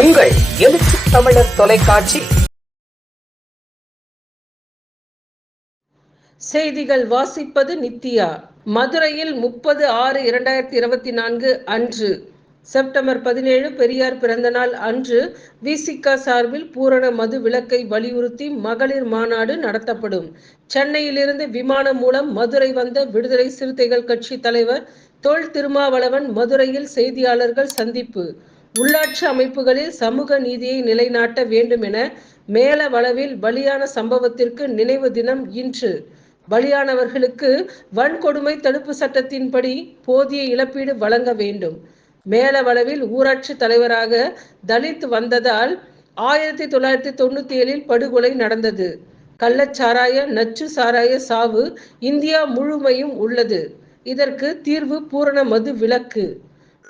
உங்கள் எழுச்சி தமிழர் தொலைக்காட்சி. செய்திகள் வாசிப்பது நித்யா. மதுரையில் முப்பது ஆறு இரண்டாயிரத்தி இருபத்தி நான்கு அன்று செப்டம்பர் பதினேழு பெரியார் பிறந்தநாள் அன்று விசிகா சார்பில் பூரண மது விலக்கை வலியுறுத்தி மகளிர் மாநாடு நடத்தப்படும். சென்னையிலிருந்து விமானம் மூலம் மதுரை வந்த விடுதலை சிறுத்தைகள் கட்சி தலைவர் தொல் திருமாவளவன் மதுரையில் செய்தியாளர்கள் சந்திப்பு. உள்ளாட்சி அமைப்புகளில் சமூக நீதியை நிலைநாட்ட வேண்டும் என மேலவளவில் பலியான சம்பவத்திற்கு நினைவு தினம் இன்று. பலியானவர்களுக்கு வன்கொடுமை தடுப்பு சட்டத்தின்படி போதிய இழப்பீடு வழங்க வேண்டும். மேலவளவில் ஊராட்சி தலைவராக தலித் வந்ததால் ஆயிரத்தி தொள்ளாயிரத்தி தொண்ணூத்தி ஏழில் படுகொலை நடந்தது. கள்ளச்சாராய நச்சு சாராய சாவு இந்தியா முழுமையும் உள்ளது. இதற்கு தீர்வு பூரண மது விலக்கு.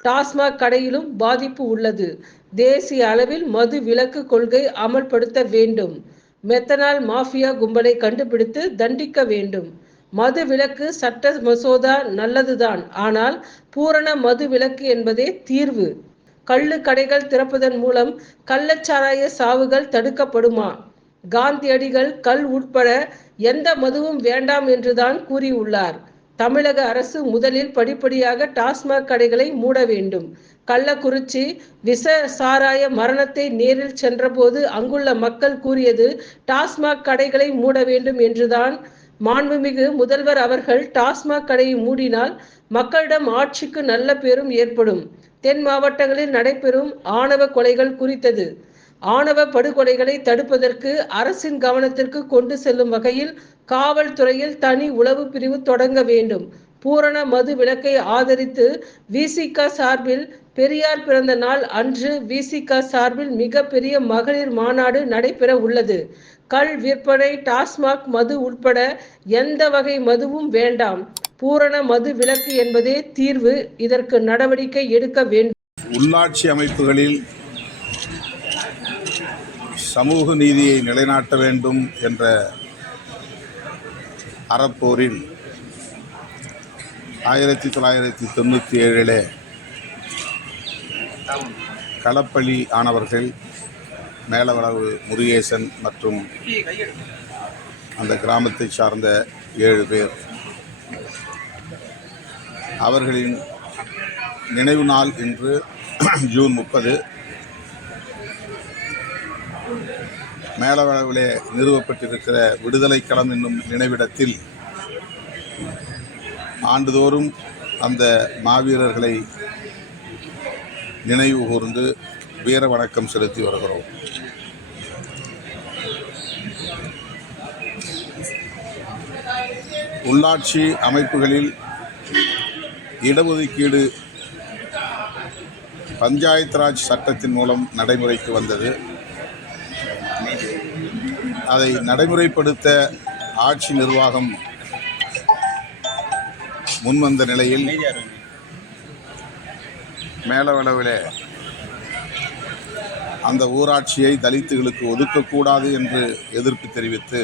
டாஸ்மாக் கடையிலும் பாதிப்பு உள்ளது. தேசிய அளவில் மது விலக்கு கொள்கை அமல்படுத்த வேண்டும். மெத்தனால் மாஃபியா கும்பலை கண்டுபிடித்து தண்டிக்க வேண்டும். மது விலக்கு சட்ட மசோதா நல்லதுதான். ஆனால் பூரண மது விலக்கு என்பதே தீர்வு. கள்ளு கடைகள் திறப்பதன் மூலம் கள்ளச்சாராய சாவுகள் தடுக்கப்படுமா? காந்தியடிகள் கல் உட்பட எந்த மதுவும் வேண்டாம் என்றுதான் கூறியுள்ளார். தமிழக அரசு முதலில் படிப்படியாக டாஸ்மாக் கடைகளை மூட வேண்டும். கள்ளக்குறிச்சி விச சாராய மரணத்தை நேரில் சென்றபோது அங்குள்ள மக்கள் கூறியது டாஸ்மாக் கடைகளை மூட வேண்டும் என்றுதான். மாண்புமிகு முதல்வர் அவர்கள் டாஸ்மாக் கடையை மூடினால் மக்களிடம் ஆட்சிக்கு நல்ல பேரும் ஏற்படும். தென் மாவட்டங்களில் நடைபெறும் ஆணவ கொலைகள் குறித்தது. ஆணவ படுகொலைகளை தடுப்பதற்கு அரசின் கவனத்திற்கு கொண்டு செல்லும் வகையில் காவல்துறையில் தனி உளவு பிரிவு தொடங்க வேண்டும். பூரண மது விளக்கை ஆதரித்து விசிக சார்பில் பெரியார் பிறந்த நாள் அன்று விசிக சார்பில் மிகப்பெரிய மகளிர் மாநாடு நடைபெற உள்ளது. கள் விற்பனை டாஸ்மாக் மது உட்பட எந்த வகை மதுவும் வேண்டாம். பூரண மது விலக்கு என்பதே தீர்வு. இதற்கு நடவடிக்கை எடுக்க வேண்டும். உள்ளாட்சி அமைப்புகளில் சமூக நீதியை நிலைநாட்ட வேண்டும் என்ற அறப்போரில் ஆயிரத்தி தொள்ளாயிரத்தி தொண்ணூற்றி ஏழிலே களப்பலி ஆனவர்கள் மேலவளவு முருகேசன் மற்றும் அந்த கிராமத்தை சார்ந்த ஏழு பேர். அவர்களின் நினைவு நாள் இன்று ஜூன் முப்பது. மேலவளவிலே நிறுவப்பட்டிருக்கிற விடுதலை களம் என்னும் நினைவிடத்தில் ஆண்டுதோறும் அந்த மாவீரர்களை நினைவு கூர்ந்து வீர வணக்கம் செலுத்தி வருகிறோம். உள்ளாட்சி அமைப்புகளில் இடஒதுக்கீடு பஞ்சாயத்து ராஜ் சட்டத்தின் மூலம் நடைமுறைக்கு வந்தது. அதை நடைமுறைப்படுத்த ஆட்சி நிர்வாகம் முன்வந்த நிலையில் மேலவளவில் அந்த ஊராட்சியை தலித்துகளுக்கு ஒதுக்கக்கூடாது என்று எதிர்ப்பு தெரிவித்து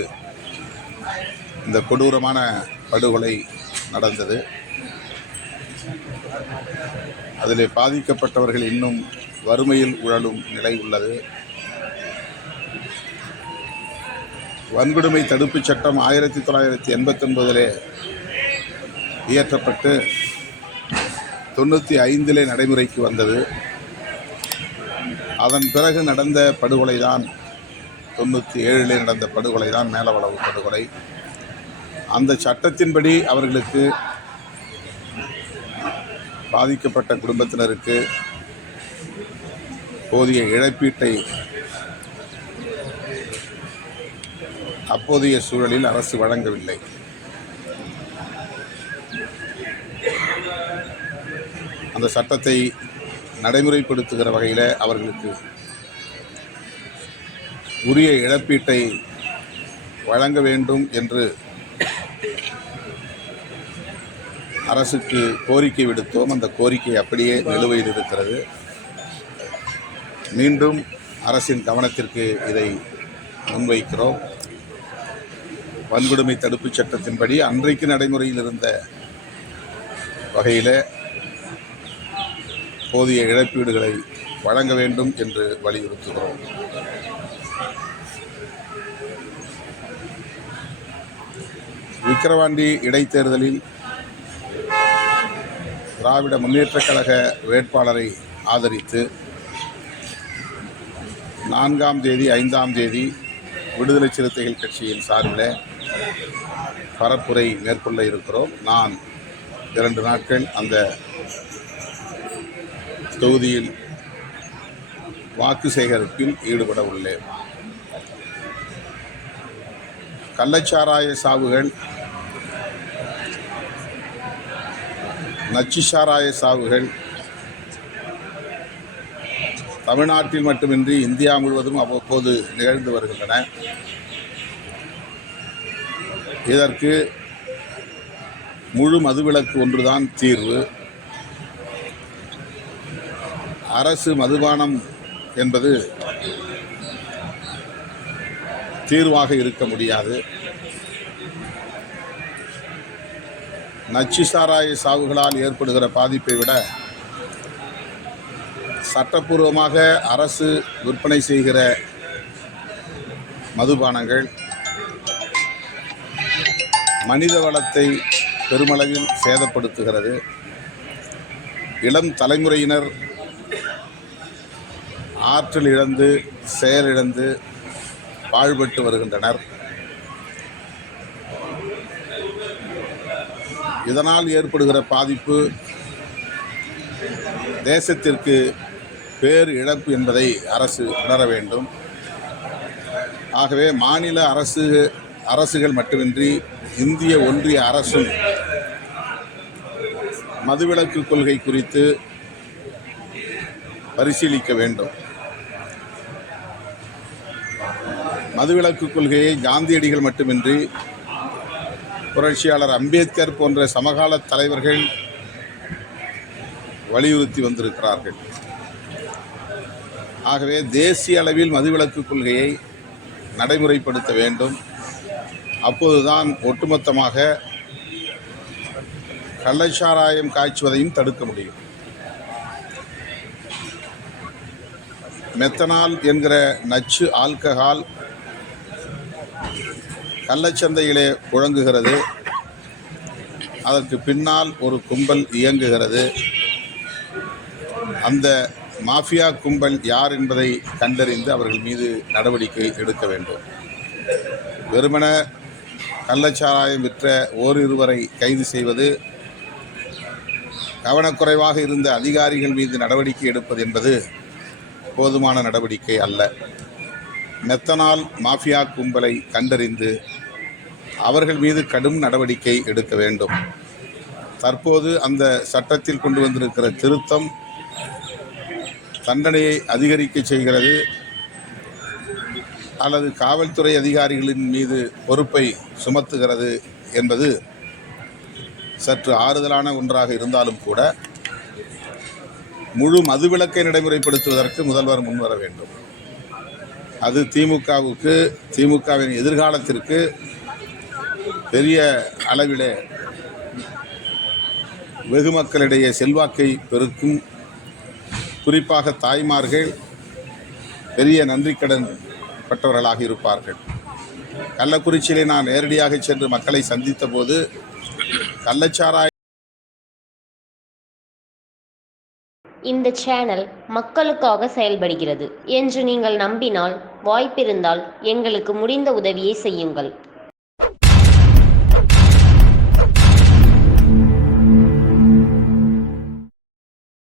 இந்த கொடூரமான படுகொலை நடந்தது. அதில் பாதிக்கப்பட்டவர்கள் இன்னும் வறுமையில் உழலும் நிலை உள்ளது. வன்கொடுமை தடுப்புச் சட்டம் ஆயிரத்தி தொள்ளாயிரத்தி எண்பத்தொன்பதிலே இயற்றப்பட்டு தொண்ணூற்றி ஐந்திலே நடைமுறைக்கு வந்தது. அதன் பிறகு நடந்த படுகொலை தான் தொண்ணூற்றி ஏழிலே நடந்த படுகொலை தான் மேலவளவு படுகொலை. அந்த சட்டத்தின்படி அவர்களுக்கு பாதிக்கப்பட்ட குடும்பத்தினருக்கு போதிய இழப்பீட்டை அப்போதைய சூழலில் அரசு வழங்கவில்லை. அந்த சட்டத்தை நடைமுறைப்படுத்துகிற வகையில் அவர்களுக்கு உரிய இழப்பீட்டை வழங்க வேண்டும் என்று அரசுக்கு கோரிக்கை விடுத்தோம். அந்த கோரிக்கை அப்படியே நிலுவையில் இருக்கிறது மீண்டும் அரசின் கவனத்திற்கு இதை முன்வைக்கிறோம். வன்கொடுமை தடுப்புச் சட்டத்தின்படி அன்றைக்கு நடைமுறையில் இருந்த வகையில் போதிய இழப்பீடுகளை வழங்க வேண்டும் என்று வலியுறுத்துகிறோம். விக்கிரவாண்டி இடைத்தேர்தலில் திராவிட முன்னேற்றக் கழக வேட்பாளரை ஆதரித்து நான்காம் தேதி ஐந்தாம் தேதி விடுதலை சிறுத்தைகள் கட்சியின் சார்பில் பரப்புரை மேற்கொள்ள இருக்கிறோம். நான் இரண்டு நாட்கள் அந்த தொகுதியில் வாக்கு சேகரிப்பில் ஈடுபட உள்ளேன். கள்ளச்சாராய சாவுகள் நச்சு சாராய சாவுகள் தமிழ்நாட்டில் மட்டுமின்றி இந்தியா முழுவதும் அவ்வப்போது நிகழ்ந்து வருகின்றன. இதற்கு முழு மதுவிலக்கு ஒன்றுதான் தீர்வு. அரசு மதுபானம் என்பது தீர்வாக இருக்க முடியாது. நச்சு சாராய சாவுகளால் ஏற்படுகிற பாதிப்பை விட சட்டப்பூர்வமாக அரசு விற்பனை செய்கிற மதுபானங்கள் மனித வளத்தை பெருமளவில் சேதப்படுத்துகிறது. இளம் தலைமுறையினர் ஆற்றல் இழந்து செயலிழந்து பாழ்பட்டு வருகின்றனர். இதனால் ஏற்படுகிற பாதிப்பு தேசத்திற்கு பேர் இழப்பு என்பதை அரசு உணர வேண்டும். ஆகவே மாநில அரசு அரசுகள் மட்டுமின்றி இந்திய ஒன்றிய அரசும் மதுவிலக்கு கொள்கை குறித்து பரிசீலிக்க வேண்டும். மதுவிலக்கு கொள்கையை காந்தியடிகள் மட்டுமின்றி புரட்சியாளர் அம்பேத்கர் போன்ற சமகால தலைவர்கள் வலியுறுத்தி வந்திருக்கிறார்கள். ஆகவே தேசிய அளவில் மதுவிலக்கு கொள்கையை நடைமுறைப்படுத்த வேண்டும். அப்போதுதான் ஒட்டுமொத்தமாக கள்ளச்சாராயம் காய்ச்சுவதையும் தடுக்க முடியும். மெத்தனால் என்கிற நச்சு ஆல்கஹால் கள்ளச்சந்தையிலே புழங்குகிறது. அதற்கு பின்னால் ஒரு கும்பல் இயங்குகிறது. அந்த மாஃபியா கும்பல் யார் என்பதை கண்டறிந்து அவர்கள் மீது நடவடிக்கை எடுக்க வேண்டும். வெறுமன கள்ளச்சாராயம் விற்ற ஓரிருவரை கைது செய்வது கவனக்குறைவாக இருந்த அதிகாரிகள் மீது நடவடிக்கை எடுப்பது என்பது போதுமான நடவடிக்கை அல்ல. மெத்தனால் மாஃபியா கும்பலை கண்டறிந்து அவர்கள் மீது கடும் நடவடிக்கை எடுக்க வேண்டும். தற்போது அந்த சட்டத்தில் கொண்டு வந்திருக்கிற திருத்தம் தண்டனையை அதிகரிக்க செய்கிறது. அல்லது காவல்துறை அதிகாரிகளின் மீது பொறுப்பை சுமத்துகிறது என்பது சற்று ஆறுதலான ஒன்றாக இருந்தாலும் கூட முழு மதுவிலக்கை நடைமுறைப்படுத்துவதற்கு முதல்வர் முன்வர வேண்டும். அது திமுகவுக்கு திமுகவின் எதிர்காலத்திற்கு பெரிய அளவிலே வெகு மக்களிடையே செல்வாக்கை பெருக்கும். குறிப்பாக தாய்மார்கள் பெரிய நன்றிக்கடன் பட்டவர்களாக இருப்பார்கள். கள்ளக்குறிச்சியிலே நான் நேரடியாக சென்று மக்களை சந்தித்த போது கள்ளச்சாராய இந்த சேனல் மக்களுக்காக செயல்படுகிறது என்று நீங்கள் நம்பினால் வாய்ப்பிருந்தால் எங்களுக்கு முடிந்த உதவியை செய்யுங்கள்.